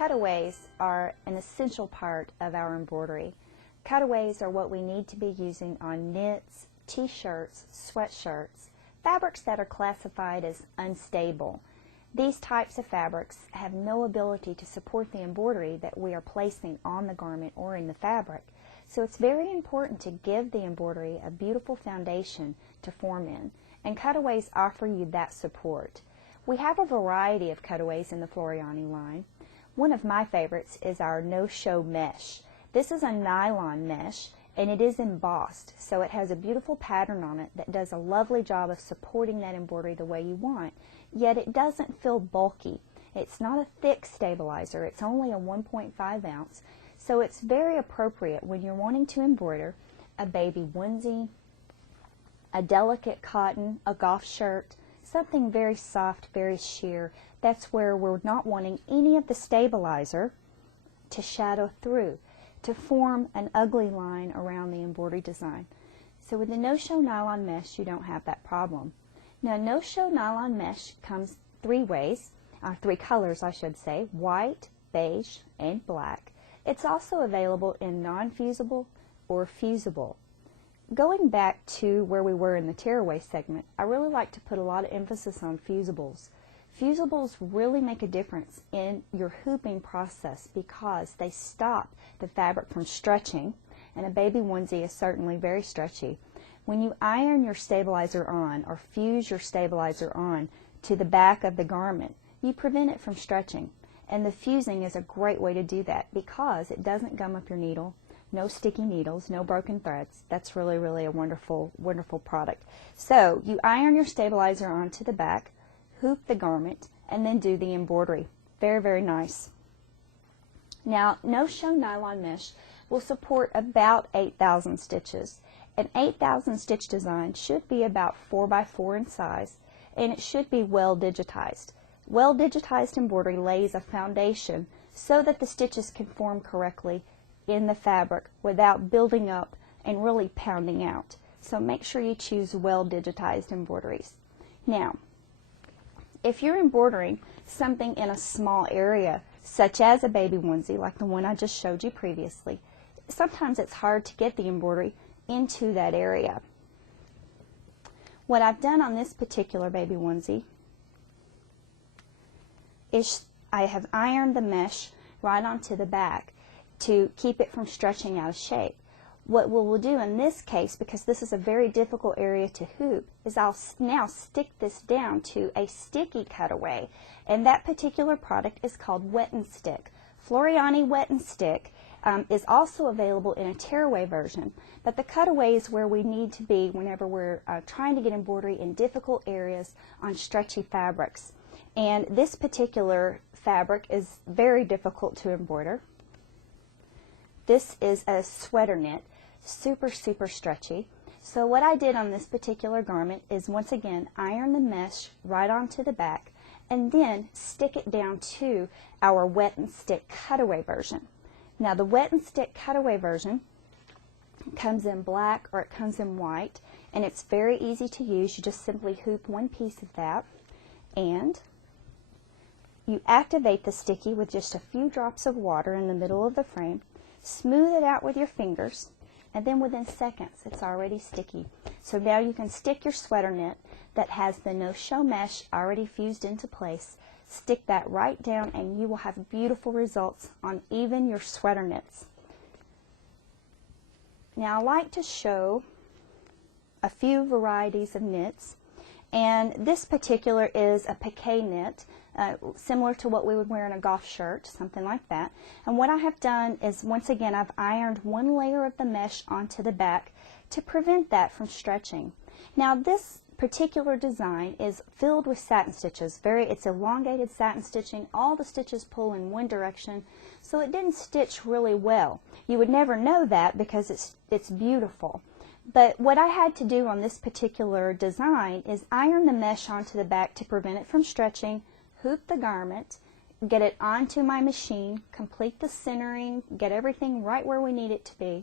Cutaways are an essential part of our embroidery. Cutaways are what we need to be using on knits, t-shirts, sweatshirts, fabrics that are classified as unstable. These types of fabrics have no ability to support the embroidery that we are placing on the garment or in the fabric. So it's very important to give the embroidery a beautiful foundation to form in, and cutaways offer you that support. We have a variety of cutaways in the Floriani line. One of my favorites is our no-show mesh. This is a nylon mesh and it is embossed, so it has a beautiful pattern on it that does a lovely job of supporting that embroidery the way you want, yet it doesn't feel bulky. It's not a thick stabilizer, it's only a 1.5 ounce, so it's very appropriate when you're wanting to embroider a baby onesie, a delicate cotton, a golf shirt, something very soft, very sheer. That's where we're not wanting any of the stabilizer to shadow through, to form an ugly line around the embroidery design. So with the no-show nylon mesh, you don't have that problem. Now, no-show nylon mesh comes three ways, three colors I should say, white, beige, and black. It's also available in non-fusible or fusible. Going back to where we were in the Tearaway segment, I really like to put a lot of emphasis on fusibles. Fusibles really make a difference in your hooping process because they stop the fabric from stretching, and a baby onesie is certainly very stretchy. When you iron your stabilizer on or fuse your stabilizer on to the back of the garment, you prevent it from stretching, and the fusing is a great way to do that because it doesn't gum up your needle. No sticky needles, no broken threads. That's really, really a wonderful, wonderful product. So you iron your stabilizer onto the back, hoop the garment, and then do the embroidery. Very, very nice. Now, no-show nylon mesh will support about 8,000 stitches. An 8,000 stitch design should be about 4 by 4 in size, and it should be well digitized. Well digitized embroidery lays a foundation so that the stitches can form correctly in the fabric without building up and really pounding out. So make sure you choose well digitized embroideries. Now, if you're embroidering something in a small area, such as a baby onesie like the one I just showed you previously, sometimes it's hard to get the embroidery into that area. What I've done on this particular baby onesie is I have ironed the mesh right onto the back to keep it from stretching out of shape. What we'll do in this case, because this is a very difficult area to hoop, is I'll now stick this down to a sticky cutaway, and that particular product is called Wet and Stick. Floriani Wet and Stick is also available in a tearaway version, but the cutaway is where we need to be whenever we're trying to get embroidery in difficult areas on stretchy fabrics. And this particular fabric is very difficult to embroider. This is a sweater knit, super, super stretchy. So what I did on this particular garment is once again iron the mesh right onto the back and then stick it down to our Wet and Stick cutaway version. Now the Wet and Stick cutaway version comes in black or it comes in white, and it's very easy to use. You just simply hoop one piece of that and you activate the sticky with just a few drops of water in the middle of the frame. Smooth it out with your fingers, and then within seconds it's already sticky. So now you can stick your sweater knit that has the no-show mesh already fused into place. Stick that right down and you will have beautiful results on even your sweater knits. Now I like to show a few varieties of knits, and this particular is a Pique knit. Similar to what we would wear in a golf shirt, something like that. And what I have done is, once again, I've ironed one layer of the mesh onto the back to prevent that from stretching. Now this particular design is filled with satin stitches. It's elongated satin stitching. All the stitches pull in one direction, so it didn't stitch really well. You would never know that because it's beautiful. But what I had to do on this particular design is iron the mesh onto the back to prevent it from stretching, hoop the garment, get it onto my machine, complete the centering, get everything right where we need it to be.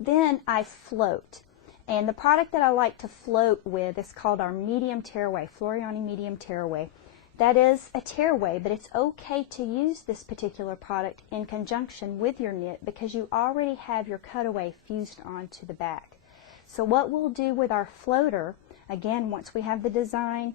Then I float. And the product that I like to float with is called our medium tearaway, Floriani medium tearaway. That is a tearaway, but it's okay to use this particular product in conjunction with your knit because you already have your cutaway fused onto the back. So what we'll do with our floater, again, once we have the design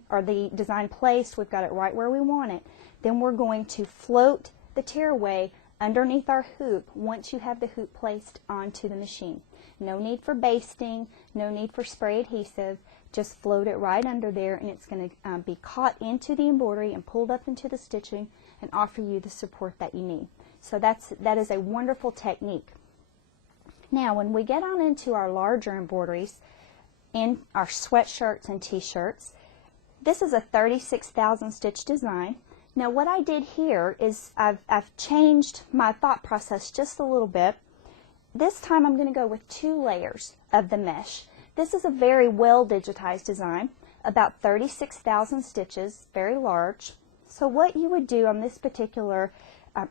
placed, we've got it right where we want it, then we're going to float the tearaway underneath our hoop once you have the hoop placed onto the machine. No need for basting, no need for spray adhesive, just float it right under there and it's going to be caught into the embroidery and pulled up into the stitching and offer you the support that you need. So that is a wonderful technique. Now when we get on into our larger embroideries in our sweatshirts and t-shirts, this is a 36,000 stitch design. Now what I did here is I've changed my thought process just a little bit. This time I'm going to go with 2 layers of the mesh. This is a very well digitized design, about 36,000 stitches, very large. So what you would do on this particular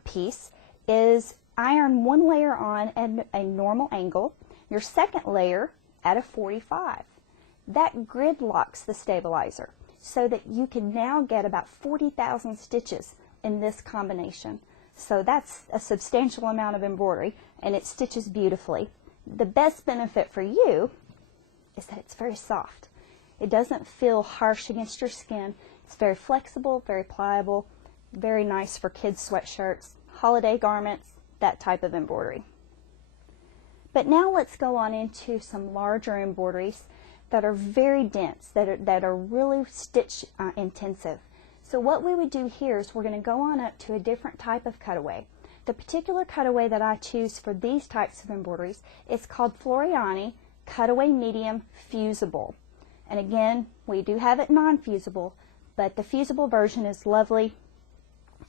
piece is iron 1 layer on at a normal angle, your second layer at a 45. That grid locks the stabilizer so that you can now get about 40,000 stitches in this combination. So that's a substantial amount of embroidery and it stitches beautifully. The best benefit for you is that it's very soft. It doesn't feel harsh against your skin. It's very flexible, very pliable, very nice for kids' sweatshirts, holiday garments, that type of embroidery. But now let's go on into some larger embroideries that are very dense, that are really stitch intensive. So what we would do here is we're going to go on up to a different type of cutaway. The particular cutaway that I choose for these types of embroideries is called Floriani Cutaway Medium Fusible. And again, we do have it non-fusible, but the fusible version is lovely.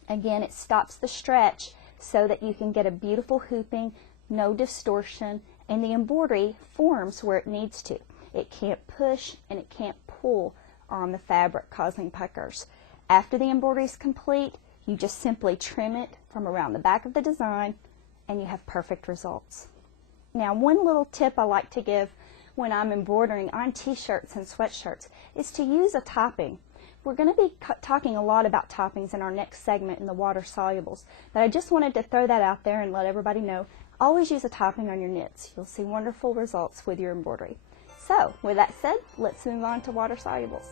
Again, it stops the stretch so that you can get a beautiful hooping, no distortion, and the embroidery forms where it needs to. It can't push and it can't pull on the fabric, causing puckers. After the embroidery is complete, you just simply trim it from around the back of the design and you have perfect results. Now, one little tip I like to give when I'm embroidering on t-shirts and sweatshirts is to use a topping. We're going to be talking a lot about toppings in our next segment in the water solubles, but I just wanted to throw that out there and let everybody know, always use a topping on your knits. You'll see wonderful results with your embroidery. So, with that said, let's move on to water solubles.